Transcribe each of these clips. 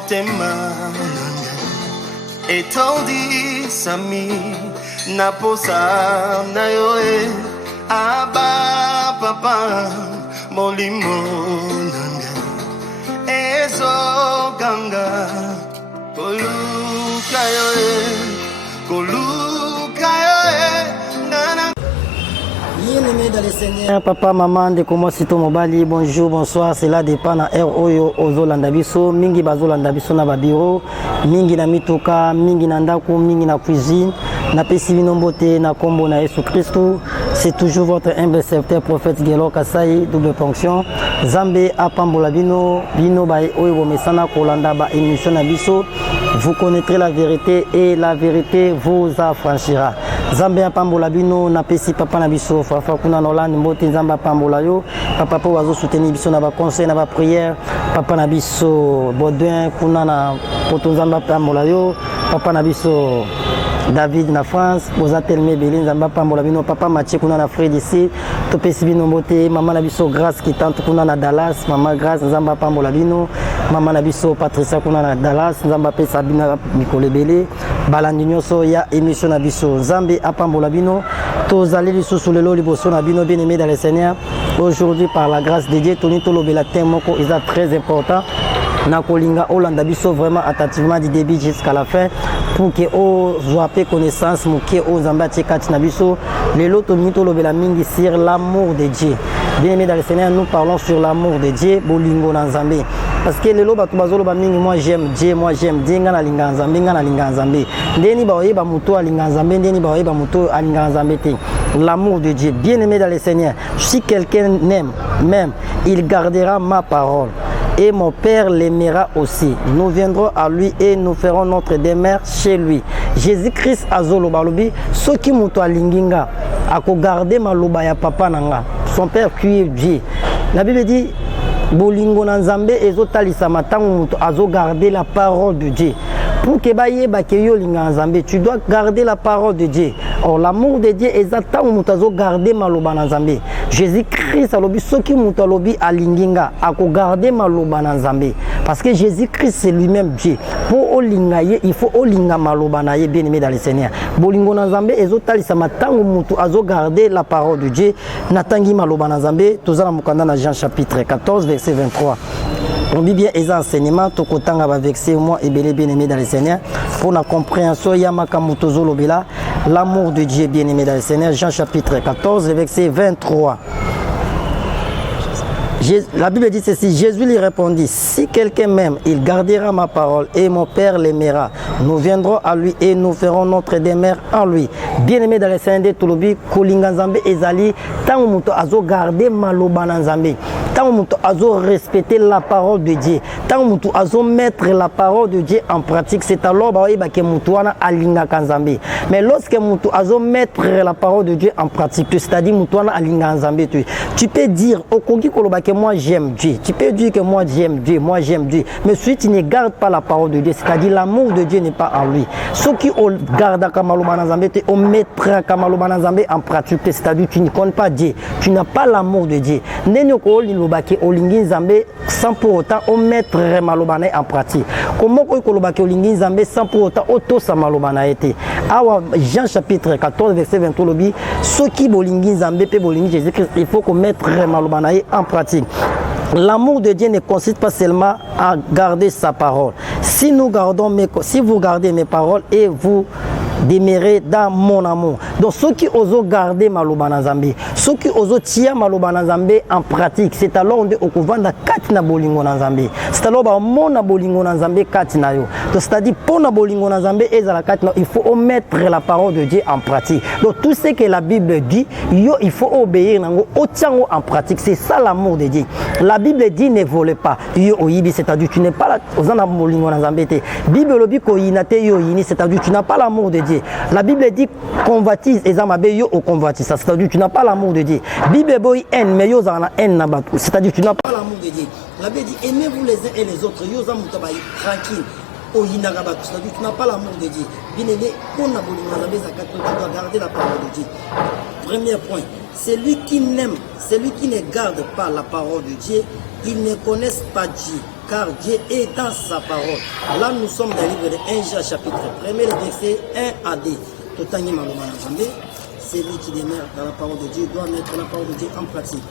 motema etondi sami na posa na yoe aba papa molimo nanga ezo ganga koluka yoe nana. Bien-aimés dans le Seigneur, papa, maman, de comment c'est ton mobile, bonjour, bonsoir, cela dépend na Oyo, Ozolanda biso, mingi bazolanda biso na babiro, mingi na mituka, mingi na ndako, mingi na cuisine, na pesi bino mbote na kombo na Yesu Christo. C'est toujours votre humble serviteur prophète Gelo Kasai, double fonction. Zambe apambola bino, bino ba oyo bomesana kolanda ba émission na biso. Vous connaîtrez la vérité et la vérité vous affranchira. Zambe apambola bino na pesi papa na biso fafa kuna Noland mbote nzamba apambola yo papa po wazo soutenir biso na ba conseil na ba prière papa na biso Baudouin kuna na poto nzamba apambola yo papa na biso David na France, boza telme belin nzamba apambola bino papa Mathieu kuna na Fred ici to pesi bino mbote mama na biso Grâce qui tante kuna na Dallas mama Grâce nzamba apambola bino mama na biso Patricia kuna na Dallas nzamba pesa bina mikolo belé balandi nyonso ya émission na biso nzambe apambola bino tozali lisusu lelo liboso na bino bien-aimés dans le Seigneur. Aujourd'hui par la grâce de Dieu toni tolobela thème moko eza très important na kolinga olanda biso vraiment attentivement du début jusqu'à la fin pour que o zoape connaissance moke o nzambe atie kati na biso lelo toni tolobela mingi sur l'amour de Dieu. Bien-aimés dans le Seigneur, nous parlons sur l'amour de Dieu bolingo na nzambe. Parce que lelo bato bazoloba mingi moi j'aime Dieu nga na linga nzambe nga na linga nzambe ndeni ba oyeba muto alinga nzambe ndeni ba oyeba muto alinga nzambe te. L'amour de Dieu, bien-aimé dans le Seigneur, si quelqu'un aime même il gardera ma parole et mon Père l'aimera aussi. Nous viendrons à lui et nous ferons notre demeure chez lui. Jésus-Christ azoloba lobi soki muto alinginga ako garder maloba ya papa nanga son Père qui est Dieu. La Bible dit bolingo na nzambe ezotalisa matango muto azo garder la parole de Dieu. Pour que bayeba ke yo linga nzambe, tu dois garder la parole de Dieu. Or l'amour de Dieu ezata muto azo garder maloba na nzambe. Jésus-Christ alobi soki muto alobi alinginga ako garder maloba na nzambe. Parce que Jésus-Christ c'est lui-même Dieu. Pour olinga ye, il faut olinga maloba na ye, bien-aimé dans le Seigneur. Bolingo na nzambe ezotalisa matango muto azo garder la parole de Dieu. Natangi maloba na nzambe, tozala mukanda na Jean chapitre 14 verset 23. On dit bien les enseignements tout autant va vexer moi et bien-aimé dans le Seigneur pour la compréhension yamaka mutozo lobela l'amour de Dieu bien-aimé dans le Seigneur. Jean chapitre 14 verset 23. La Bible dit ceci, Jésus lui répondit, si quelqu'un m'aime, il gardera ma parole et mon Père l'aimera. Nous viendrons à lui et nous ferons notre demeure en lui. Bien-aimé dans le Seigneur, Tolobi, Kolinga Nzambe ezali, tant muto azo garder maloba na Nzambe, tant muto azo respecter la parole de Dieu, tant muto azo mettre la parole de Dieu en pratique, c'est alors que muto wana alinga Nzambe. Mais lorsque muto azo mettre la parole de Dieu en pratique, c'est-à-dire muto wana alinga Nzambe, tu peux dire okoki koloba que moi j'aime Dieu. Tu peux dire que moi j'aime Dieu, mais si tu ne gardes pas la parole de Dieu, c'est-à-dire l'amour de Dieu n'est pas en lui. Ceux qui gardent Kamaloba Nzambe, on mettra Kamaloba Nzambe en pratique, c'est-à-dire tu ne connais pas Dieu, tu n'as pas l'amour de Dieu. Nenoko Lobake Olingi Nzambe sans pour autant on mettre Malobana en pratique. Comment Kolobake Olingi Nzambe sans pour autant auto sa Malobana été. Awa Jean chapitre 14 verset 23 lobi ceux qui bolingi Nzambe pe bolingi Jésus-Christ, il faut qu'on mette Malobana en pratique. L'amour de Dieu ne consiste pas seulement à garder sa parole. Si vous gardez mes paroles et vous demeurez dans mon amour. Donc ceux qui osent garder maloba na Nzambe, ceux qui osent tirer maloba na Nzambe en pratique, c'est alors on est au couvent de katina bolingo na Nzambe. C'est alors ba mona bolingo na Nzambe katina yo. Donc c'est-à-dire pour na bolingo na Nzambe et la katina, il faut mettre la parole de Dieu en pratique. Donc tout ce que la Bible dit, il faut obéir nango, otiango en pratique. C'est ça l'amour de Dieu. La Bible dit ne volez pas. Yo oyibi, c'est-à-dire tu n'es pas là ozana bolingo na Nzambe te. Bible lobi ko yinate yo yini, c'est-à-dire tu n'as pas l'amour de Dieu. La Bible dit convoitise et zamabe yo au convoitise, c'est-à-dire tu n'as pas l'amour de Dieu. Bible boy haine mais yo zana haine na batu, c'est-à-dire tu n'as pas l'amour de Dieu. La Bible dit aimez-vous les uns et les autres, yo zamuta bayi tranquille. Oh yinanga batu, c'est-à-dire tu n'as pas l'amour de Dieu. Bien aimé, on a voulu garder la parole de Dieu. Premier point, celui qui n'aime, celui qui ne garde pas la parole de Dieu, ils ne connaissent pas Dieu. car Dieu est dans sa parole. Là, nous sommes dans le livre de 1 Jean chapitre 1, le verset 1 à 2. Celui qui demeure dans la parole de Dieu doit mettre la parole de Dieu en pratique.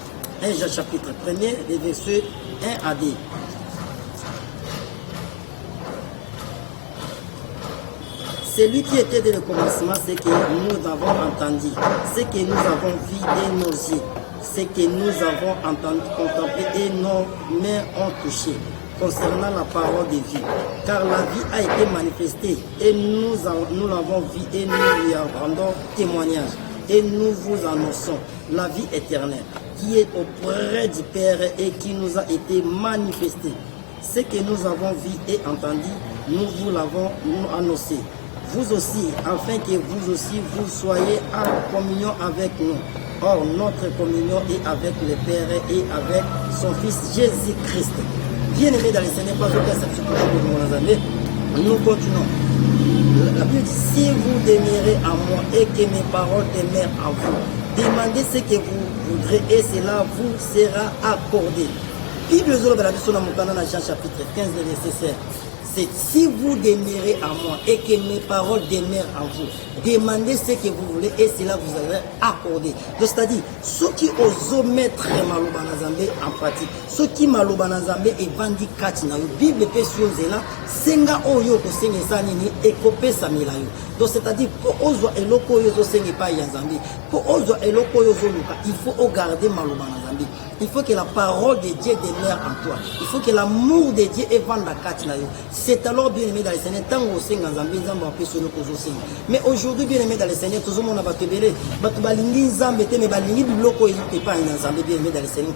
1 Jean chapitre 1, les versets 1 à 2. Celui qui était dès le commencement, c'est que nous avons entendu, c'est que nous avons vu et nos yeux, c'est que nous avons entendu, contemplé et nos mains ont touché concernant la parole de vie. Car la vie a été manifestée et nous l'avons vue et nous lui rendons témoignage. Et nous vous annonçons la vie éternelle qui est auprès du Père et qui nous a été manifestée. Ce que nous avons vu et entendu, nous vous l'avons annoncé. Vous aussi, afin que vous aussi vous soyez en communion avec nous. Or, notre communion est avec le Père et avec son Fils Jésus-Christ. Bien-aimés dans le Seigneur, pas aucun exception pour mon ami. Nous continuons. La Bible dit, si vous demeurez en moi et que mes paroles demeurent en vous, demandez ce que vous voudrez et cela vous sera accordé. Bible de la Bible dans Jean chapitre 15, verset 16. C'est si vous demeurez en moi et que mes paroles demeurent en vous, demandez ce que vous voulez et cela vous sera accordé. C'est-à-dire, ceux qui osent mettre Maloba Nazambe en pratique, ceux qui Maloba Nazambe et Vandi Katina, la Bible peut suivre là, Senga Oyo ko Senga Sanini et Kopé Samilayo. Donc c'est-à-dire, pour oser eloko yo Senga pa Yazambi, pour oser eloko yo Luka, il faut garder Maloba Nazambe. Il faut que la parole de Dieu demeure en toi. Il faut que l'amour de Dieu est vendu à Katina. C'est alors bien aimé dans les Seigneur, tant qu'on Senga Zambi, Zambi en plus nous qu'on Senga. Mais aujourd'hui bien aimé dans les Seigneur, tout le monde a battu belé, battu balingi Zambi, mais balingi biloko il n'est pas un Zambi bien aimé dans les Seigneur.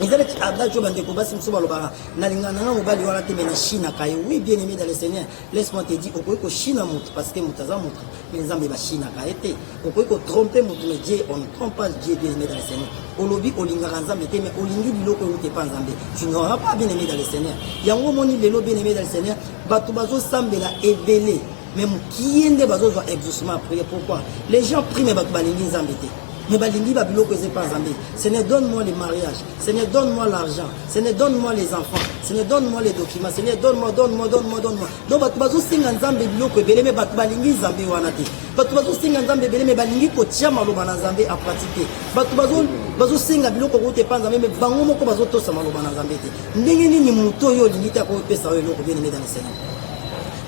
Ils allaient à Job de Koba Simsoba Lobara, Nalingana, Mobali, Wala Temena, China, Kayo, oui, bien aimé dans les Seigneurs, laisse-moi te dire, au point que China monte, parce que Moutaza monte, mais les Zambé, China, Kaete, au point que tromper mon Dieu, on ne trompe pas Dieu, bien aimé dans les Seigneurs. Au lobby, au Lingaranzam, mais au Lingi, Biloko, où t'es pas en Zambé, tu n'auras pas bien aimé dans les Seigneurs. Il y a un moment, il est bien aimé dans les Seigneurs, Batoubazo Sambela est belé, même qui est des bazos doit exaucement prier. Pourquoi? Les gens prient, mais Batoubalingi Zambété. Mais balingi babilo que c'est pas Zambé. Seigneur, donne-moi les mariages. Seigneur, donne-moi l'argent. Seigneur, donne-moi les enfants. Seigneur, donne-moi les documents. Seigneur, donne-moi. Donc batubazo singa Zambé bilo que belé mais batubalingi Zambé wanati. Batubazo singa Zambé belé mais balingi ko tiama lo bana Zambé à pratiquer. Batubazo singa bilo ko te pas Zambé mais bango moko bazo to sama lo bana Zambé te. Ndenge nini muto yo lingita ko pesa yo loko bien aimé dans le Seigneur.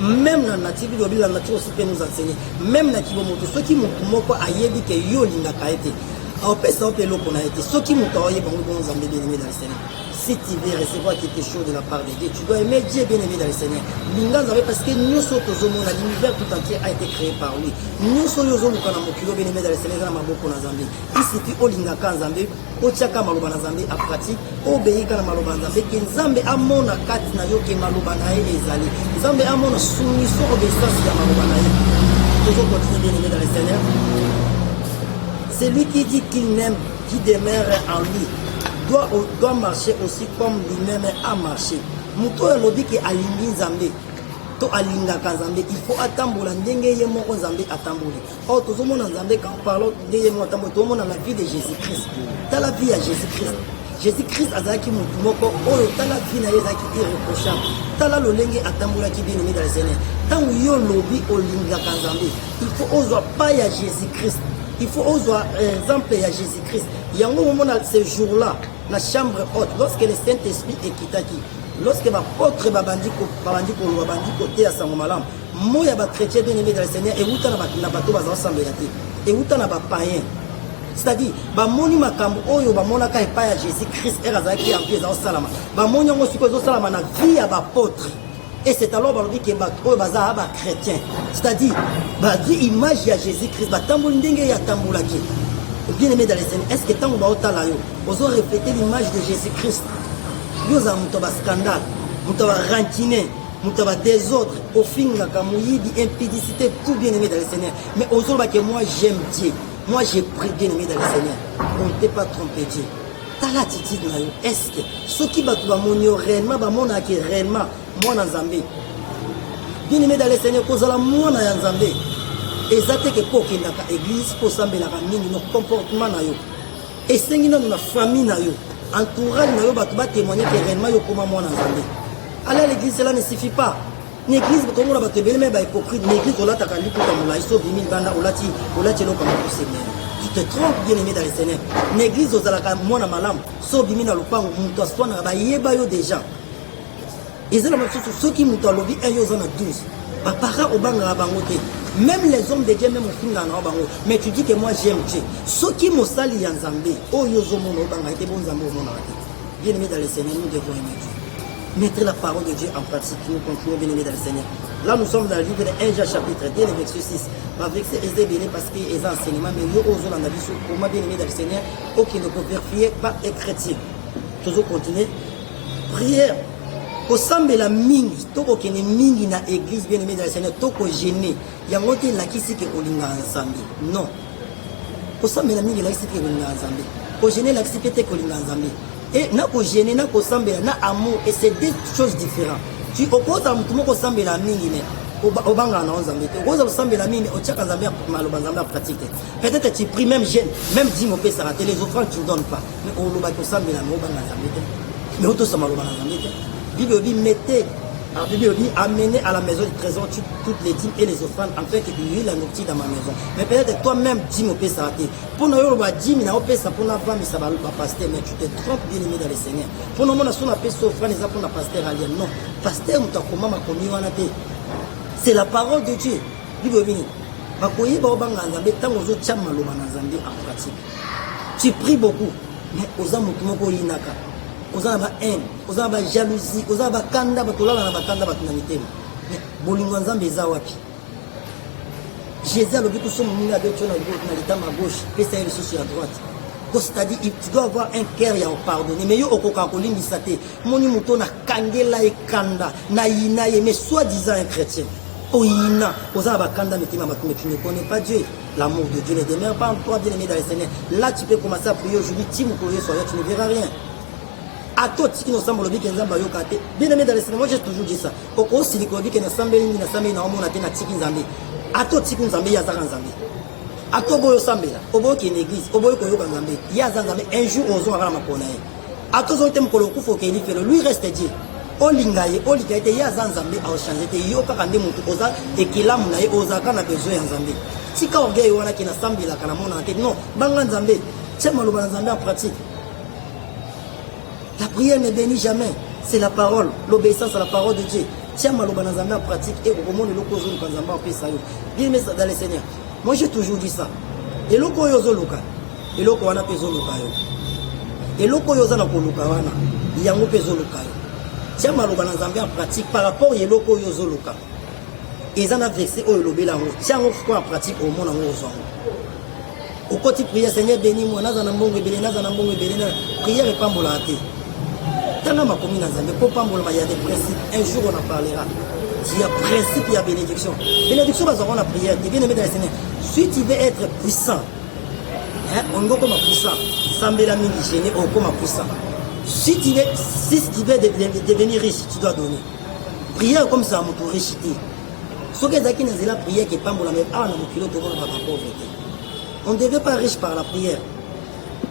Même dans la nature, la nature aussi peut nous enseigner. Même dans Kibomoto, ceux qui m'ont a yébi que yo linga kaete. On peut s'en faire l'eau qu'on a été. Ceux qui m'ont envoyé pour nous bien aimé dans le Seigneur. Si tu veux recevoir quelque chose de la part de Dieu, tu dois aimer Dieu bien aimé dans le Seigneur. Linga Zambé parce que nous sommes au monde, l'univers tout entier a été créé par lui. Nous sommes au monde quand on a bien aimé dans le Seigneur, dans ma boko na Zambé. Ici tu au linga kan Zambé, au tchaka maloba na Zambé à pratique, au béi kana maloba na Zambé, que Zambé a mon akati na yo ke maloba na ye ezali. Zambé a mon soumission obéissance ya maloba na ye. Toujours continuer bien aimé dans le Seigneur. C'est lui qui dit qu'il n'aime, qui demeure en lui. Doit marcher aussi comme lui-même a marché. Muto lobi ki alingi Nzambe. To alinga Nzambe, il faut attendre ndenge ye moko Nzambe atamboli. Or tout le monde Nzambe quand parlons de ye moko atamboli, tout le monde dans la vie de Jésus-Christ. Dans la vie à Jésus-Christ. Jésus-Christ azaki mutu moko oyo tala vie na ye ezaki irréprochable. Tala lolenge atambola ki bien aimé dans le Seigneur. Tant yo lobi olinga Nzambe, il faut oser pas ya Jésus-Christ. Il faut oser exemple à Jésus-Christ. Il y a un moment dans ce jour-là, la chambre haute, lorsque le Saint-Esprit est quitté, lorsque l'apôtre Babandiko côté à son malam, moi y a des chrétiens bien aimés dans le Seigneur, et où t'en as bateau bas ensemble et où t'en as pas païen. C'est-à-dire, bah moni makambo oyo bah monaka et pas à Jésus-Christ et razaki en pied dans salama. Bah moni on suppose au salama na vie à l'apôtre. Et c'est alors que les chrétiens, c'est-à-dire, die image de Jésus-Christ, bien aimé dans les scènes, est-ce que tant que vous avez reflété l'image de Jésus-Christ, vous avez un scandale, vous avez un rantiné, vous avez des autres, au fin, vous avez impudicité, tout bien aimé dans les Seigneur. Mais aujourd'hui, moi j'aime Dieu, moi j'ai pris bien aimé dans les Seigneur. On ne peut pas tromper Dieu. T'as l'attitude, est-ce que ceux qui battent réellement, réellement, moi dans Zambé. Bien aimé dans les Seigneurs, cause la moi dans Zambé. Et ça fait que pour qu'il y ait une église, pour s'en faire nos comportements, et c'est une famille, entourage, témoigner que réellement, comment moi dans Zambé. Aller à l'église, cela ne suffit pas. L'église, comme on a battu, mais hypocrite, l'église, on l'a attaqué, on l'a ici, on l'a tiré au Seigneur. Tu te trompes, bien aimé dans le Seigneur. L'église, on a moi, malam, so bimina le pan, on doit soit dans la déjà. Et c'est la même chose, ceux qui m'ont lobby, un yo, 12. Bah, para au banga bangote. Même les hommes de Dieu, même au film dans le bango. Mais tu dis que moi, j'aime Dieu. Ceux qui m'ont sali en Zambé, oh yo, zo mon banga, était bon Zambé au monde. Bien aimé dans le Seigneur, nous devons aimer Dieu. Mettre la parole de Dieu en pratique, nous continuons bien aimé dans le Seigneur. Là, nous sommes dans le livre de 1 Jean chapitre 2, le verset 6. Avec ces bien parce qu'il y a un enseignement, mais yo, ozo, l'on a vu pour moi, bien aimé dans le Seigneur, aucun ne peut vérifier, pas être chrétien. Toujours continuer. Prière. Kosambela mingi, toko kene mingi na église bien aimé dans le Seigneur, toko gêné. Yango te lakisi ke olinga ensemble. Non. Kosambela mingi lakisi ke olinga ensemble. Ko gêné lakisi ke te olinga ensemble. Et na ko gêné na kosambela na amour et c'est deux choses différentes. Tu opposa mutumo kosambela mingi mais obanga na ensemble. Oza kosambela mingi o tchaka nzambe maloba nzambe pratique. Peut-être tu pries même jeune, même 10 mots peut s'arrêter les offrandes tu ne donnes pas. Mais o loba kosambela no obanga nzambe. Mais auto sama loba nzambe. Bible dit mettez, Bible dit amenez à la maison du trésor toutes les dîmes et les offrandes afin que tu aies la nourriture dans ma maison. Mais peut-être toi-même dîme au péché raté. Pour nous avoir dîme na au péché pour la femme ça va pas pasteur mais tu te trompes bien aimé dans le Seigneur. Pour nous on a son appel offrande les pour la pasteur alien non. Pasteur muta comment ma commis wana te. C'est la parole de Dieu. Bible dit bakoyi ba obanga nzambe tango zo chama loba na nzambe en pratique. Tu pries beaucoup mais oza mutu moko yinaka. Oza ba haine, oza ba jalousie, oza ba kanda ba tolala na ba kanda ba tunamitema. Mais bolingo nzambe eza wapi? Jésus a le but que son monde a deux choses dans l'état à gauche, puis c'est une chose à droite. Donc c'est-à-dire tu dois avoir un cœur à pardonner. Mais yo okoka kolimbi sate, moni muto na kangela e kanda, na ina ye mais soi-disant un chrétien. Oina, oza ba kanda mitema mais tu ne connais pas Dieu. L'amour de Dieu ne demeure pas en toi, bien aimé dans le Seigneur. Là tu peux commencer à prier aujourd'hui, tu ne verras rien. À toi, qui nous semble bien aimé dans le Seigneur, moi j'ai toujours dit ça. Au cours si l'écologie qui nous semble bien na omona te na tiki nzambe. À toi, tiki nzambe ya zaka nzambe. À toi boyo sambela, oboyo ki église, oboyo ko yoka nzambe. Ya nzambe un jour ozo avara makona ye. À toi zo tem kolo kufo ke ni felo, lui reste Dieu. Olingaye, olikaite ya nzambe a changer te yo kaka nde mutu oza ekilamu na ye oza kana besoin ya nzambe. Tika orgueil wana ki na sambela kana mona te non, banga nzambe. Tiens maloba nzambe en pratique. La prière ne bénit jamais. C'est la parole, l'obéissance à la parole de Dieu. Tiens, maloba nzambe en pratique et au moment de l'oko zo nzambe en paix ça yo. Bien mais dans le Seigneur. Moi j'ai toujours dit ça. Et l'oko yo zo luka. Et l'oko wana pezo luka yo. Et l'oko yo za na ko luka wana. Yango pezo luka yo. Tiens, maloba nzambe en pratique par rapport à l'oko yo zo luka. Et ça na versé o lobela ngo. Tiens, on en pratique au monde ngo zo. Au côté prière Seigneur bénis-moi nazana mbongo ebele prière et pambola te. Tana ma commune nzambe ko pambola il y a des principes un jour on en parlera. Il y a principe il y a bénédiction. Bénédiction va avoir la prière de bien aimé dans le Seigneur. Si tu veux être puissant on go comme puissant sambela mingi gêné on comme puissant. Si tu veux devenir riche tu dois donner. Prière comme ça mon riche. Ce que zaki na zela prière qui pambola mais ah na mokilo to ba pauvreté. On ne devait pas riche par la prière.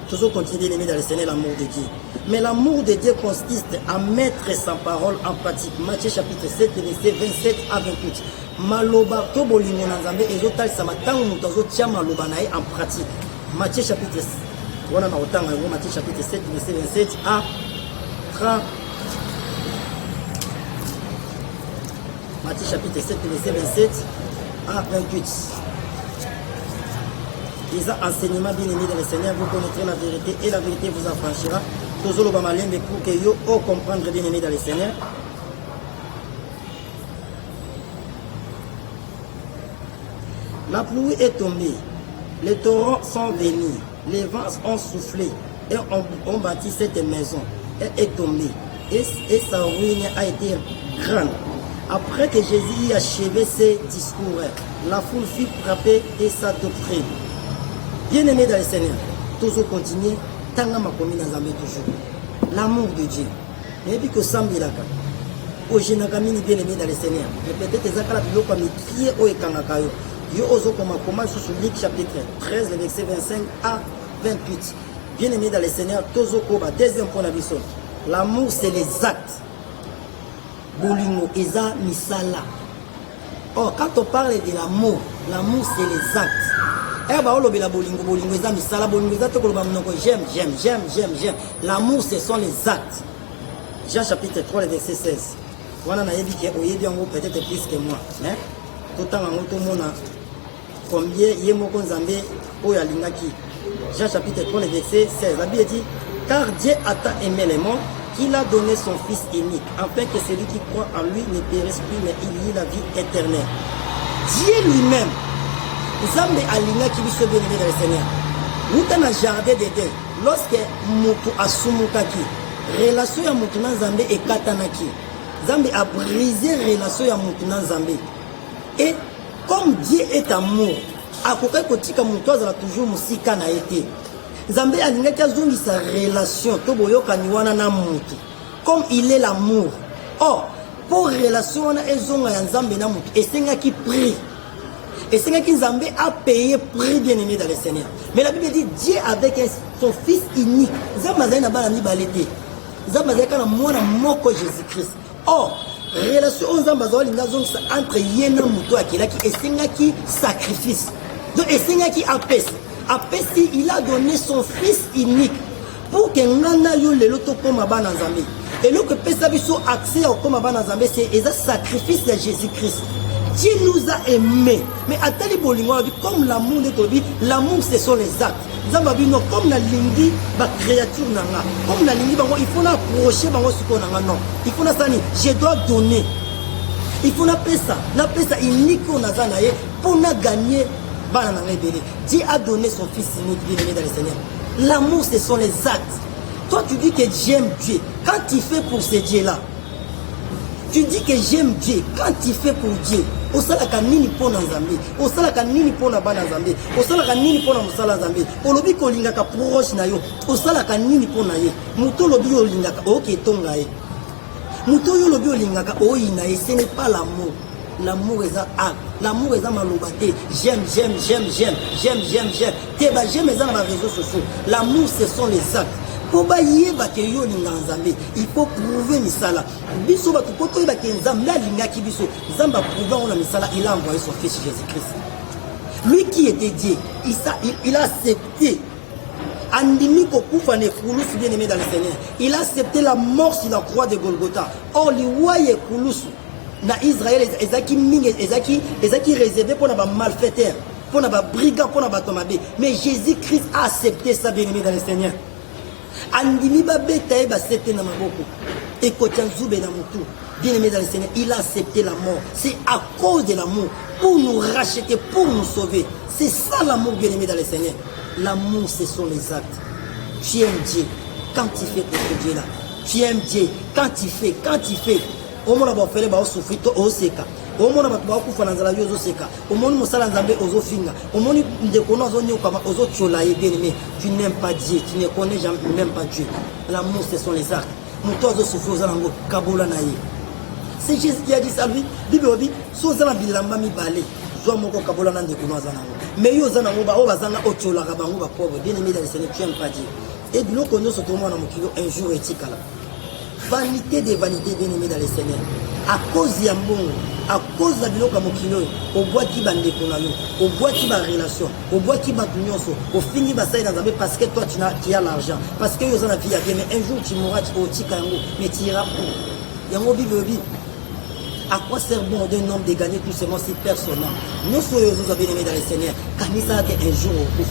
Toujours continuer d'aimer dans le Seigneur l'amour de Dieu. Mais l'amour de Dieu consiste à mettre sa parole en pratique. Matthieu chapitre 7, verset 27 à 28. Maloba to bolingo na nzambe ezotal sama tango muto azotia maloba na ye en pratique. Matthieu chapitre 7. Voilà na otanga ngo Matthieu chapitre 7 verset 27 à 30. Matthieu chapitre 7 verset 27 à 28. Les enseignements bien aimés dans le Seigneur, vous connaîtrez la vérité et la vérité vous affranchira. Toujours le bamalien, mais pour que vous comprendre bien aimés dans le Seigneur. La pluie est tombée, les torrents sont venus, les vents ont soufflé et ont bâti cette maison. Elle est tombée et sa ruine a été grande. Après que Jésus a achevé ses discours, la foule fut frappée de sa doctrine. Bien-aimé dans le Seigneur, toujours continuer, tanga makomi na nzambe toujours. L'amour de Dieu. Mais puis que sambilaka. O jenakamini bien-aimé dans le Seigneur. Mais peut-être que zakala biloko mi prier o ekangaka yo. Yo ozo koma sur Luc chapitre 13 verset 25 à 28. Bien-aimé dans le Seigneur, toujours koba deuxième point de vision. L'amour c'est les actes. bolingo eza misala. Or quand on parle de l'amour c'est les actes. Eh bah on la bolingo eza misala, bolingo eza to koloba monoko j'aime. L'amour ce sont les actes. Jean chapitre 3 verset 16. Wana na yebi ke oyebi yango peut-être plus que moi, hein? Tout temps ngo to mona combien yemoko nzambe oyo alingaki. Jean chapitre 3 verset 16. La Bible dit car Dieu a tant aimé le monde qu'il a donné son fils unique afin que celui qui croit en lui ne périsse plus mais il ait la vie éternelle. Dieu lui-même nzambe alingaki biso bien aimé dans le Seigneur. Nous dans le jardin d'Éden lorsque mutu asumukaki relation ya mutu na nzambe ekatanaki. Nzambe a brisé relation ya mutu na nzambe. Et comme Dieu est amour, akokai kotika mutu azala toujours musika na été. Nzambe alingaki azongisa relation to boyokani wana na mutu. Comme il est l'amour. Or, pour relation wana ezonga ya nzambe na mutu, esengaki prix. Esengaki nzambe a payé prix bien aimé dans le Seigneur. Mais la Bible dit Dieu avec son fils unique. Nzambe azali na bana mibale te. Nzambe azali kana mwana moko Jésus-Christ. Or, relation nzambe azali ngazongisa entre ye na mutu akilaki esengaki sacrifice. Donc esengaki apesi. Apesi, il a donné son fils unique pour que ngana yo lelo to koma bana nzambe. Et le que pesa biso accès au koma bana nzambe c'est un sacrifice de Jésus-Christ. Dieu nous a aimés. Mais à tel bolingo comme l'amour de Tobi, l'amour ce sont les actes. Nzamba bino comme la lingi ba créature nanga. Comme la lingi bango il faut la approcher bango siko nanga non. Il faut na sani, je dois donner. Il faut na pesa unique on a zanaye pour na gagner. Dieu a donné son fils unique bien aimé dans le Seigneur. L'amour ce sont les actes. Toi tu dis que j'aime Dieu. Quand tu fais pour ce Dieu-là, tu dis que j'aime Dieu. Quand tu fais pour Dieu, au salaka nini pona nzambe, au salaka nini pona bana nzambe, au salaka nini pona musala nzambe, au lobi ko lingaka proche na yo, au salaka nini pona ye. Muto lobi o lingaka o ke tonga ye. Muto yo lobi o lingaka o ina ye, ce n'est pas l'amour. L'amour est un acte. L'amour est un malobate. J'aime. Teba j'aime dans les réseaux sociaux. L'amour ce sont les actes. Pour bailler bakeyo linganzambe, il faut prouver misala. Biso ba tupoto ba kenzamba lingaki biso. Zamba prouver on a misala, il a envoyé son fils Jésus-Christ. Lui qui était Dieu, il a accepté. Andimi kokufa ne kulusu bien aimé dans le Seigneur. Il a accepté la mort sur la croix de Golgotha. Or li waye kulusu na Israël ezaki réservé pour na malfaiteur, pour na brigand, pour na tomabe. Mais Jésus-Christ a accepté ça bien aimé dans le Seigneur. Andimi ba beta ba accepté na maboko. Et kotianzube na mutu. Bien aimé dans le Seigneur, il a accepté la mort. C'est à cause de l'amour pour nous racheter, pour nous sauver. C'est ça l'amour bien aimé dans le Seigneur. L'amour ce sont les actes. Tu aimes Dieu quand tu fais pour ce Dieu là. Tu aimes Dieu quand tu fais. Omona ba fere ba souffrir to oseka. Omona ba ba ku fana nzala yozo seka. Omoni musala nzambe ozo finga. Omoni ndeko ozo nyoka ba ozo tchola ye bien aimé. Tu n'aimes pas Dieu, tu ne connais jamais même pas Dieu. L'amour ce sont les actes. Muto ozo souffrir zango kabola na ye. C'est Jésus qui a dit ça lui. Bible dit so zana bilamba mi balé. Zo moko kabola na ndeko zango. Mais yo zango ba o bazanga o tchola ka bango ba pauvre. Bien aimé dans le Seigneur, tu n'aimes pas Dieu. Et biloko nyoso to mona mokilo un jour etikala. Vanité des vanités bien aimé dans le Seigneur. À cause de l'amour, à cause de la mokilo, au bois qui va ndékonayo, au bois qui va relation, au bois qui va tunyoso, au fini va ça dans parce que toi tu as l'argent, parce que vous en avez bien, mais un jour tu mourras au tikango, mais tu iras où? Yango bibi. À quoi sert bon d'un homme de gagner tout seulement si personne? Nous soyons bien aimés dans le Seigneur, car nous savons qu'un jour au coup.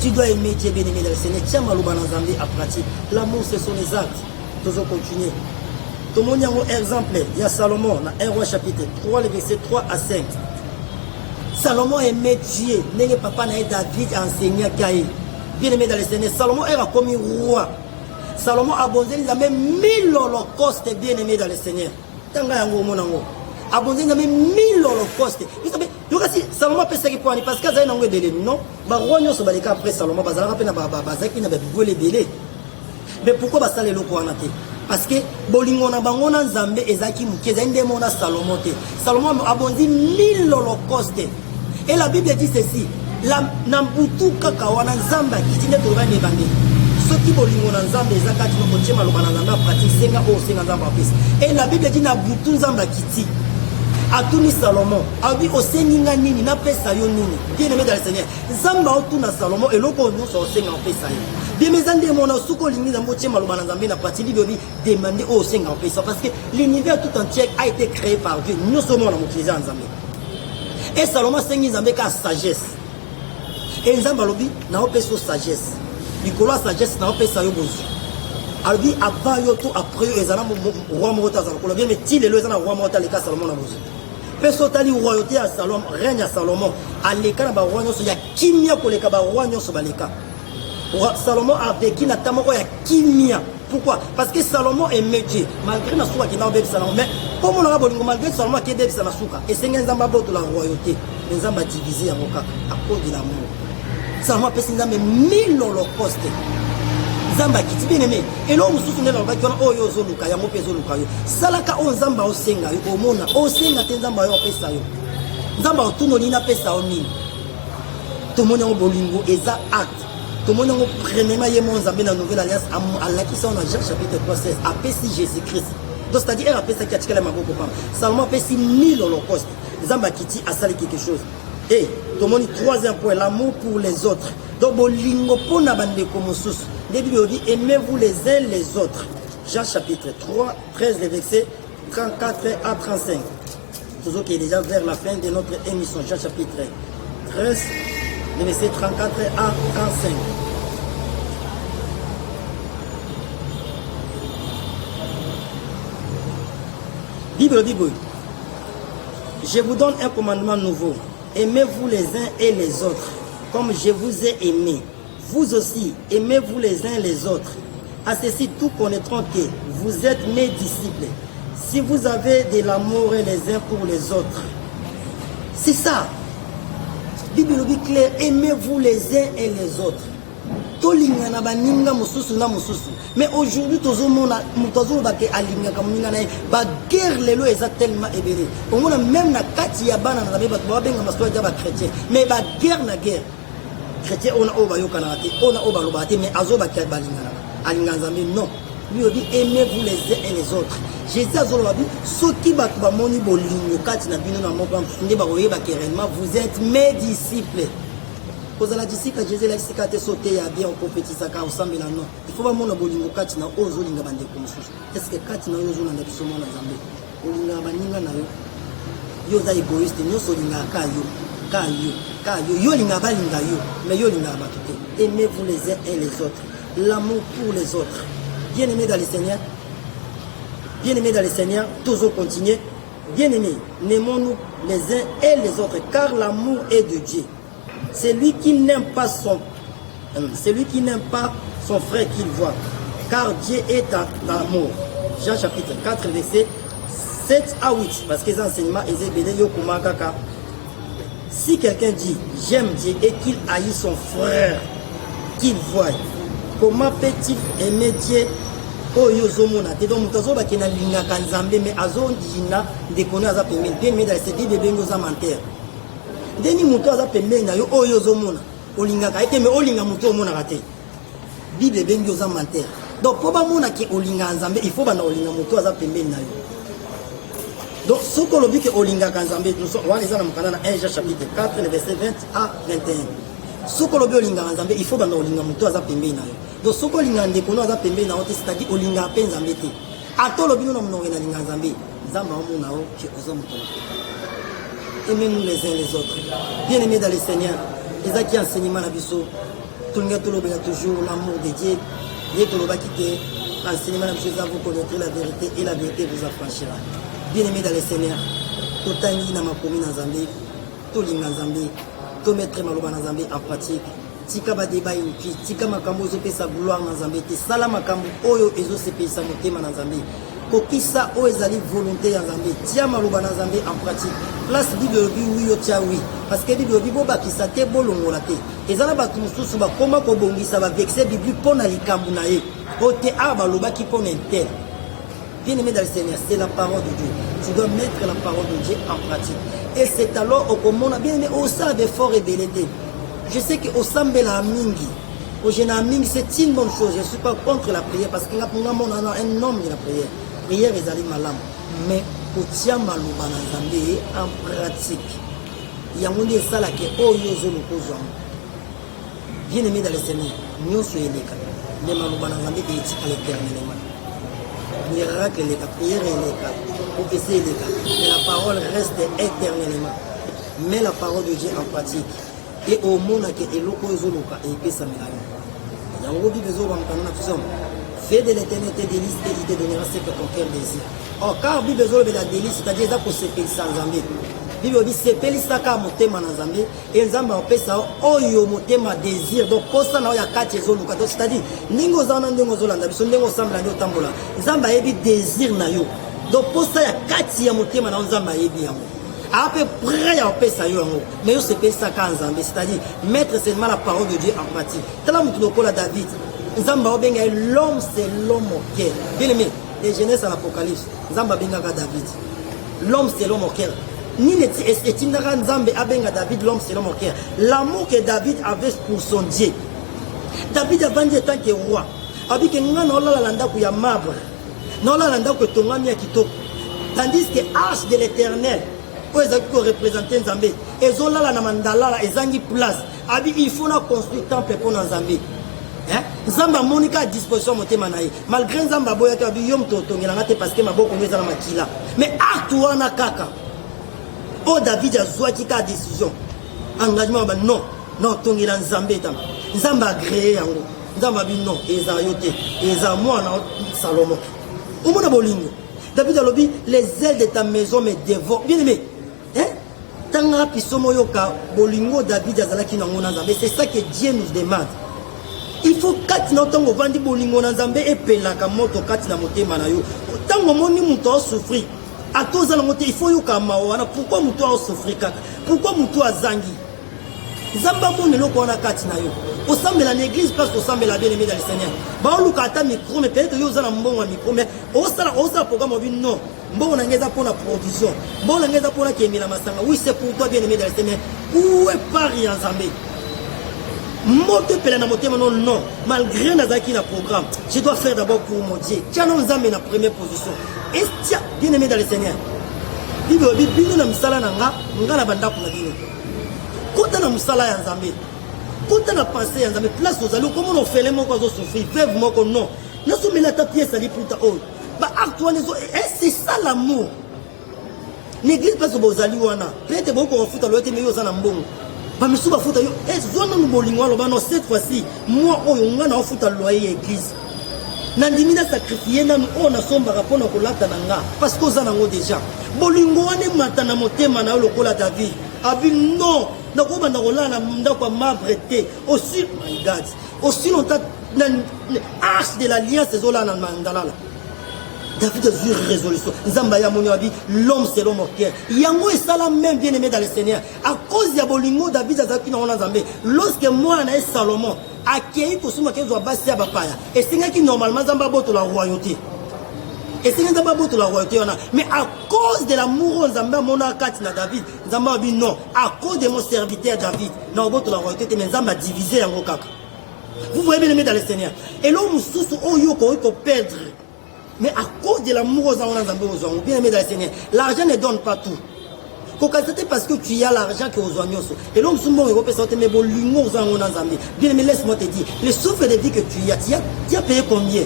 Tu dois aimer Dieu bien aimé dans le Seigneur. Tiens malouba dans Zambé à pratique. L'amour ce sont les actes. Toujours continuer. Tout le monde a un exemple. Il y a Salomon dans 1 roi chapitre 3, les versets 3 à 5. Salomon aimait Dieu. N'est papa n'a David enseigné à Caïn. Bien aimé dans le Seigneur. Salomon era comme roi. Salomon a abondé il a même 1000 holocaustes bien aimé dans le Seigneur. Tanga yango monango. Abondé il a même 1000 holocaustes. Vous savez, Salomon peut se répondre parce que ça n'a pas de non. Bah roi ne se bat après Salomon. Bah ça n'a pas de délai. Mais pourquoi ça les locaux en athée? Parce que bolingo na bango na nzambe ezaki mukeza ndemo na Salomon te. Salomon a abondé 1000 holocaustes. Et la Bible dit ceci, la nambutu kaka wana nzamba kitinde to bane bande. soki bolingo na nzambe eza kati na kotie maloba na nzambe pratique senga oyo osenga nzambe apesa. Et la Bible dit na butu nzambe akiti atuni Salomon abi osengi nga nini napesa yo nini. Bien aimé dans le Seigneur, nzambe otuna Salomon eloko nyonso osenga opesa yo. Bien mes ande mona suko lingi nzambe otie maloba na nzambe na pratique Bible dit demander oyo osenga opesa parce que l'univers tout entier a été créé par Dieu. Nyonso mona mutiliser nzambe. Et Salomon sengi nzambe ka sagesse. Et nzambe alobi na opesa sagesse. Likolo sagesse na opesa yo bozu. Alobi avant yo to après yo ezana roi mota za lokolo bien mais ti lelo ezana roi mota leka Salomon na bozu. Peso tali royauté à Salomon, règne à Salomon, aleka na ba roi nyonso ya kimia koleka ba roi nyonso baleka. Salomon a vécu na tamoko ya kimia. Pourquoi? Parce que Salomon aimait Dieu. Malgré na souka qui n'a pas Salomon, mais comme on a bolingo malgré Salomon qui est débuté na souka et c'est nzamba boto la royauté, nzamba divisé à moka à cause de l'amour. Salomon pesi nzamba 1000 holocaustes. Nzamba kiti bien aimé. Et là on souffle dans le bac on oyo zo luka ya mo peso luka yo. Salaka on nzamba o senga yo omona o senga te nzamba yo pesa yo. Nzamba o tuno lina pesa o nini. Tout le monde en bolingo eza acte. Tout le monde en premièrement yemo nzambe na nouvelle alliance à la qui sont dans Jean chapitre 3:16 a pesi Jésus-Christ. Donc c'est-à-dire a pesi qui a maboko pam. Salomon pesi 1000 holocaustes. Nzamba kiti a sali quelque chose. Et tout le monde troisième point l'amour pour les autres. Donc bolingo pona bande comme sous. La Bible dit aimez-vous les uns les autres. Jean chapitre 3, 13, les versets 34 à 35. Toujours qui est déjà vers la fin de notre émission. Jean chapitre 13, les versets 34 à 35. Bible dit, je vous donne un commandement nouveau. Aimez-vous les uns et les autres, comme je vous ai aimé. Vous aussi, aimez-vous les uns les autres. À ceci, tous connaîtront que vous êtes mes disciples. Si vous avez de l'amour les uns pour les autres. C'est ça. Bible dit clair, aimez-vous les uns et les autres. Tolingana baninga mususu na mususu. Mais aujourd'hui tozomona mutozo bake alinga kamuninga na ba guerre lelo eza tellement ébélé. On mona même na kati ya bana na ba to benga masoja ya ba chrétien. Mais ba guerre na guerre. Chrétien on a oba yokana te, on a oba lobate mais azoba ka balinga. Alinga nzambe non. Lui dit aimez-vous les uns et les autres. Jésus azoloba bi soki batu ba moni bolingo kati na bino na moko nde ba oyeba ke réellement vous êtes mes disciples. Cause la disciple Jésus la sikate sauter ya bien compétition ka osambela non. Il faut vraiment bolingo kati na ozo linga bande ko mususu. Est-ce que kati na ozo na biso mona nzambe. Olinga baninga na yo. Yo za égoïste nyoso linga ka yo yo linga balinga yo mais yo linga batuke. Aimez-vous les uns et les autres. L'amour pour les autres. Bien-aimés dans le Seigneur. Bien-aimés dans le Seigneur, toujours continuer. Bien-aimés, aimons-nous les uns et les autres car l'amour est de Dieu. Celui qui n'aime pas son frère qu'il voit, car Dieu est d'amour. Jean chapitre 4, verset 7 à 8. Parce que les enseignements, si quelqu'un dit j'aime Dieu et qu'il haït son frère qu'il voit, comment peut-il aimer Dieu? Oyo zomona te donc mutazo ba kena linga kanzambe mais azo ndina de kono aza pembe bien mais dans cette bible bengo za menteur deni muto aza pembe na yo oyo zomona olinga ka ete mais olinga muto omona ka te bible bengo za menteur donc po ba mona ke olinga nzambe il faut ba na olinga muto aza pembe na yo donc ce que le but que olinga kanzambe nous sommes on les a na mukana na 1 Jean chapitre 4 le verset 20 à 21 ce que le but olinga nzambe il faut ba na olinga muto aza pembe na yo. Donc ce que linga ndeko aza pembe na ote c'est-à-dire olinga pe nzambe te atolo bino na mnonge na linga nzambe nzamba omona o ke oza muto. Aimez-nous les uns les autres. Bien aimés dans le Seigneur, les qui enseignement na biso tulinga tolobe toujours l'amour de Dieu. Dieu toloba kite enseignement na biso vous connaîtrez la vérité et la vérité vous affranchira. Bien aimés dans le Seigneur, totangi na makomi na nzambe, tolinga nzambe, to mettre maloba na nzambe en pratique. Tika ba débat inpi, tika makambo zo pesa gloire na nzambe te, sala makambo oyo ezo se pesa motema na nzambe. Kokisa o ezali volonté ya nzambe, tia maloba na nzambe en pratique. Place Bible bi oui yo tia oui, parce que Bible bi bo bakisa te bolongola te. Ezala batu mususu ba koma ko bongisa ba vexer Bible pona likambu na ye. Ote a baloba ki pona intel. Bien-aimé dans le Seigneur, c'est la parole de Dieu. Tu dois mettre la parole de Dieu en pratique. Et c'est alors au commandement bien-aimé au savait fort et bellété. Je sais que au sambela mingi Au général, c'est une bonne chose. Je ne suis pas contre la prière parce qu'il y a un homme de la prière. Prière est allée malam. Mais pour tiens malouba en pratique, il y a un des salles qui est au yozo le kozouam. Bien aimé dans le Seigneur, nous sommes les cas. Les malouba n'azambe est éthique à l'éternellement. Miracle les cas, prière les cas, prophétie les cas. Mais la parole reste éternellement. Mais la parole de Dieu en pratique. Et au monde qui est l'eau et puis ça me l'a eu. Il y a un besoin de fais de l'éternité délice et il te donnera ce que ton cœur désire. Or, car il besoin de la délice, c'est-à-dire que c'est péli sans Zambé. Il veut dire c'est péli ça car mon thème en Zambé et Zamba en paix ça, oh yo mon thème désir. Donc, pour ça, il y a 4 zolo. C'est-à-dire, ningo zana ndongo zolanda, biso ndongo sambla ndo tambola. Zamba ebi désir na yo. Donc, pour ça, il y a 4 ya mon thème na Zamba ebi yango. À peu près, il y a un peu ça, mais c'est pas ça quand Zambé, c'est-à-dire mettre seulement la parole de Dieu en pratique. C'est là où la David. Zamba benga l'homme c'est l'homme au cœur. Bien aimé, les Genèse à l'Apocalypse. Zamba benga David. L'homme c'est l'homme au cœur. Ni est-il Zamba benga David, l'homme c'est l'homme au cœur. L'amour que David avait pour son Dieu. David a vendu tant que roi. Avec un non la landa ku ya marbre. Non la landa ku tongami akito. Tandis que arche de l'Éternel. Pour représenter Zambé. Et zola la mandala et zangi place. Il faut construire temple pour Zambé. Zamba Monica à disposition de Manaï. Malgré Zamba Boya qui a vu Yom Totongelangate parce que ma boque nous a makila. Mais Artuana Kaka. Oh David a Zouaki a décision. Engagement, non. Non, Tongelan Zambé. Zamba agréé en gros. Zamba dit non. Et Zayote. Et Zamoua Salomon. Au monde Bolingo. David a lobby les ailes de ta maison me dévorent. Bien aimé. Tanga Pisomo Yoka Bolingo David Azalaki Nangona Zambé. C'est ça que Dieu nous demande. Il faut que nous vandi bolingo na Nzambe et pelaka moto kati na motema na yo. Tango moni muto a souffrir. A toza na moto il faut yo kamawana. Pourquoi muto a souffrir kaka? Pourquoi muto a zangi? Zamba moni loko na kati na yo. Au semble la église parce qu'au semble la bien-aimée dans le Seigneur. Ba luka ata micro mais peut-être yo za na mbongo micro mais au sala programme obi non. Mbongo na ngeza pour la provision. Mbongo na ngeza pour la kemila masanga. Oui, c'est pour toi bien-aimé dans le Seigneur. Où est Paris en Zambé? Non, malgré Nazaki na programme, je dois faire d'abord pour mon Dieu. Tiens, nous sommes en première position. Et tiens, bien aimé dans le Seigneur. Bible, na misala nanga, ngana banda kuna dino. Kota na misala ya Nzambe. Kota na pensée ya Nzambe. Place aux allo, comment on fait les mots quand on souffre, veuve moko non. Na somme la ta pièce ali pour ta oh. Ba acte nezo, c'est ça l'amour. L'église passe aux alli wana. Peut-être beaucoup on fout à l'autre mais yo za na mbongo. Cette fois-ci, moi, on a foutu à loyer église. Nandimina sacrifié, on a son rapport à la Tananga. Parce qu'on a déjà. Bolingo, on est maintenant monté, mana le cola David. Abi non, n'a pas n'a pas m'abrété. Aussi, my God. Aussi longtemps, l'arche de l'alliance, c'est Zola Mandala. David a eu résolution. Zambaya Mouniabi, l'homme c'est l'homme au cœur. Yango et Salam même bien aimé dans le Seigneur. À cause de Bolingo, David a zaki na Zambé. Lorsque moi, on a Salomon, a Kéi Kosuma qui doit passer à Bapaya. Et c'est qui normalement Zamba bote la royauté. Et c'est Zamba bote la royauté. Mais à cause de l'amour, Zamba Mona Katina David, Zamba a dit non. À cause de mon serviteur David, non, bote la royauté, mais Zamba divisé en Okaka. Vous voyez bien aimé dans le Seigneur. Et l'homme sous Oyoko, il faut perdre. Mais à cause de l'amour aux gens, bien aimé dans le Seigneur, l'argent ne donne pas tout. C'est parce que tu as l'argent que aux oignons. Et l'homme souvent européen sortait mais bon l'humour aux gens bien aimé laisse-moi te dire, les souffles de vie que tu as payé combien?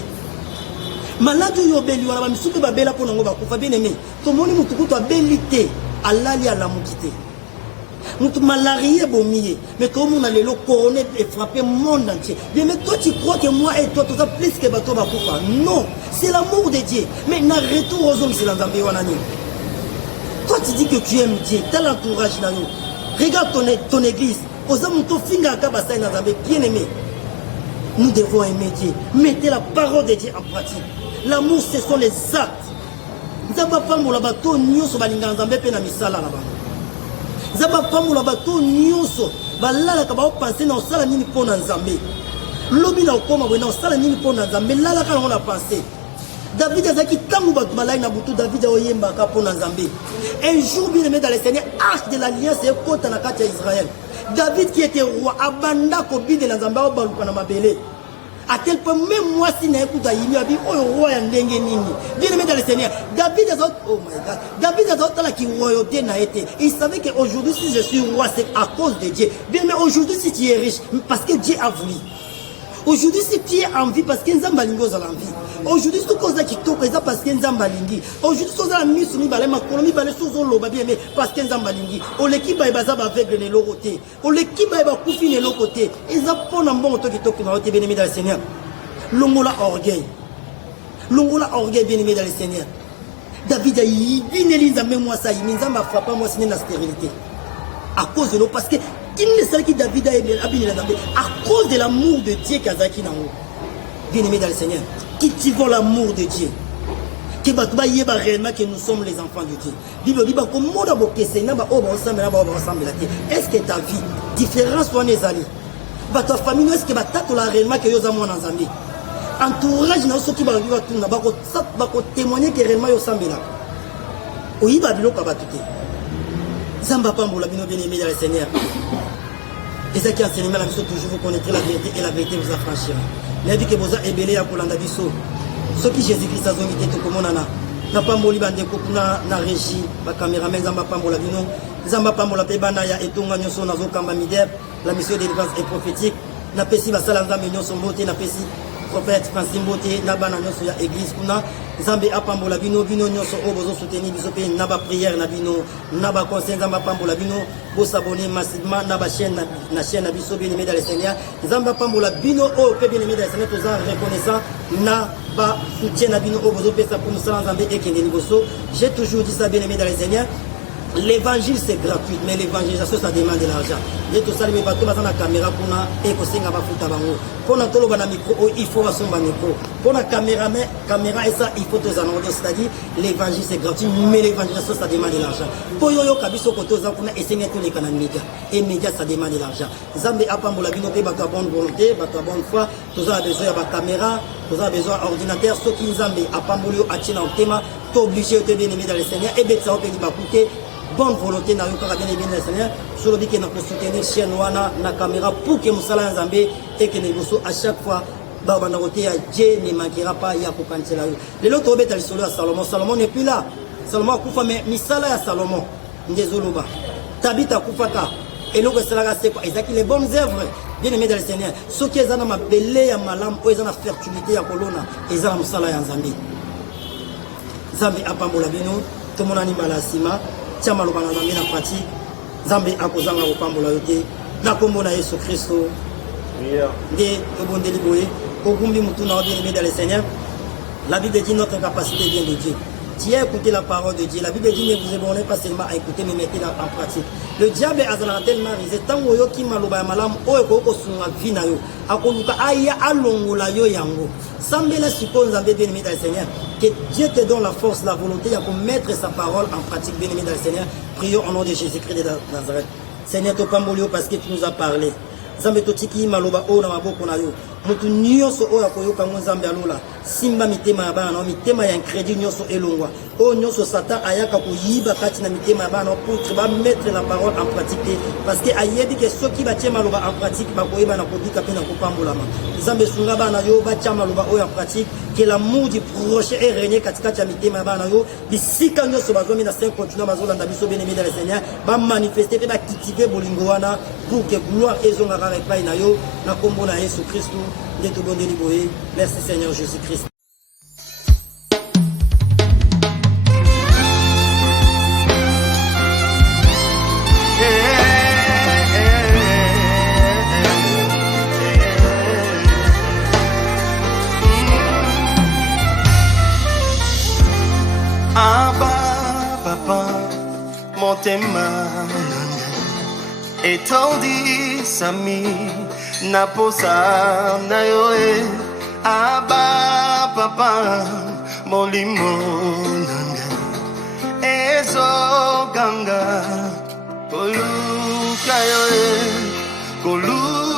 Malade yo beli wana ba misupe ba bela pour ngo ba kufa bien aimé. To moni mutuku to belité alali ala mukité. Mutu malarié bomié, mais comme on a le couronné et frappé le monde entier. Bien, mais toi tu crois que moi et toi, tout ça plus que bateau va couper. Non, c'est l'amour de Dieu. Mais n'a retour aux hommes, c'est l'Anzambé Wanani. Toi tu dis que tu aimes Dieu, t'as l'entourage là. Regarde ton église. Aux hommes, ton finger à Kabasa N'Anzambé, bien aimé. Nous devons aimer Dieu. Mettez la parole de Dieu en pratique. L'amour, ce sont les actes. Nous n'avons pas pour la bateau, nous sommes allés dans Zambé, puis misala là-bas. Zaba pamoula bato nyonso balala ka ba penser na sala nini pona Nzambe lobi na okoma bwe na sala nini pona Nzambe lala ka na penser David azaki tango bato balai na butu David oyembaka pona Nzambe. Un jour bien aimé dans le Seigneur, arche de l'alliance et kota na kati ya Israël. David qui était roi abanda ko bide na Nzambe baluka na mabele. À tel point même moi si na ekuta yimi abi o roi ya ndenge nini. Bien aimé dans le Seigneur, David azot oh my God. David azot la ki royauté na été. Il savait que aujourd'hui si je suis roi c'est à cause de Dieu. Bien mais aujourd'hui si tu es riche parce que Dieu a voulu. Aujourd'hui, si tu es en vie, parce que nous avons en vie. Aujourd'hui, si tu as qui toque, c'est parce que nous avons aujourd'hui, si tu as mis sur nous, parce que nous avons on l'équipe est avec les côté. On l'équipe est couffé les côté. Ils ont pas un bon qui toque dans le Seigneur. L'ongola orgueil. L'ongola orgueil bien aimé dans le Seigneur. David a dit, Elisa, même moi ça, il m'a frappé, moi c'est la stérilité. À cause de l'eau, parce que qui ne sait qui David a aimé à cause de l'amour de Dieu Kazaki Nango. Bien aimé dans le Seigneur, qui tivons l'amour de Dieu. Qui va réellement que nous sommes les enfants de Dieu. Bible dit comment d'abord que c'est est-ce que ta vie différence soit les alliés. Ta famille est-ce que tu as réellement que nous avons ensemble. Entourage na ceux qui va vivre tout na ba ko témoigner que réellement yo sambela. Oui ba biloko ba tuté. Zamba pambola bino bien aimé dans le Seigneur. Et ça qui enseignement la mission toujours vous connaîtrez la vérité et la vérité vous affranchira. Mais dit que vous a ébélé à kolanda biso. Ce qui Jésus-Christ a zongi te ko monana. Na pamboli bande ko kuna na régie ba caméraman zamba pambola bino. Zamba pambola pe bana ya etonga nyoso na zo kamba mider. La mission de délivrance est prophétique. Na pesi ba sala nzambe nyoso mbote na pesi prophète Francine Mbote na bana nyoso ya église kuna. Zambe apambola bino bino nyoso o bozo soutenir biso pe na ba prière na bino na ba conseil zamba pambola bino bo s'abonner massivement na ba chaîne na chaîne na biso bien aimé dans le Seigneur zamba pambola bino o pe bien aimé dans le Seigneur tous en reconnaissant na ba soutien na bino o bozo pe ça pour nous zambe et kende liboso. J'ai toujours dit ça bien aimé dans le Seigneur. L'évangile c'est gratuit, mais l'évangélisation ça demande de l'argent. Il tout ça, les bateaux dans la caméra pour na et que c'est un bafuta bango. Pour na tolo bana micro, il faut son micro. Pour la caméra et ça il faut tous annoncer, c'est-à-dire l'évangile c'est gratuit, mais l'évangélisation ça demande de l'argent. Pour yo yo kabiso koto za kuna essayer tous les canaux médias. Et médias ça demande de l'argent. Zambe apambola bino pe bato bonne volonté, bato bonne foi, tous a besoin de caméra, tous a besoin d'ordinateur, ceux qui zambe apambolo atina au tema, tu obligé de bien aimer dans le Seigneur et bet ça on peut dire bakuté. Bonne volonté na yoka bien bien le Seigneur sur le but que na soutenir chaîne wana na caméra pour que musala nzambe et que négocio à chaque fois ba bana côté ya Dieu ne manquera pas ya ko kansela yo le lot obeta lisolo ya Salomon n'est plus là Salomon kufa mais misala ya Salomon ndezoloba tabita kufaka et loko sala c'est quoi ezaki les bonnes œuvres bien aimé dans le Seigneur ceux qui ezana mabele ya malam o ezana fertilité ya kolona ezana musala ya nzambe nzambe apambola bino to monani balasima Tiama lobana na pratique Zambe akozanga kopambola yote na kombo na Yesu Kristo de obondeli boye okumbi mutu na bien aimé dans le Seigneur. La Bible dit notre capacité vient de Dieu. Tu as écouté la parole de Dieu. La Bible dit ne vous abonnez pas seulement à écouter mais mettez-la en pratique. Le diable a tellement risé tango yo ki maloba malam o ko ko sunga vina yo akoluka aya alongola yo yango sambela siko nzambe bien aimé dans le Seigneur que Dieu te donne la force la volonté pour mettre sa parole en pratique bien aimé dans le Seigneur. Prions au nom de Jésus-Christ de Nazareth. Seigneur to pambolio parce que tu nous as parlé. Zambe totiki maloba o na maboko na yo mutu nyonso oyo akoyoka nzambe alola simba mitema ya bana mitema ya crédit nyonso elongwa o nyonso satan ayaka koyiba kati na mitema ya bana pour mettre la parole en pratique parce que ayebi que ceux qui batie maloba en pratique bakoyeba na kodika pe na kopambolama zambe sunga bana yo batia maloba oyo en pratique que l'amour du prochain est régné katikati ya mitema ya bana yo bisika nyonso bazomi na saint continent bazolanda biso bien aimé dans le Seigneur ba manifester pe ba cultiver bolingo wana pour que gloire ezonga repai na yo na kombo na Yesu Kristo de tout bon délibéré. Merci Seigneur Jésus-Christ. Abba papa motema etondi sami naposa na yoe Abba papa molimo nanga ezo ganga koluka yoe koluka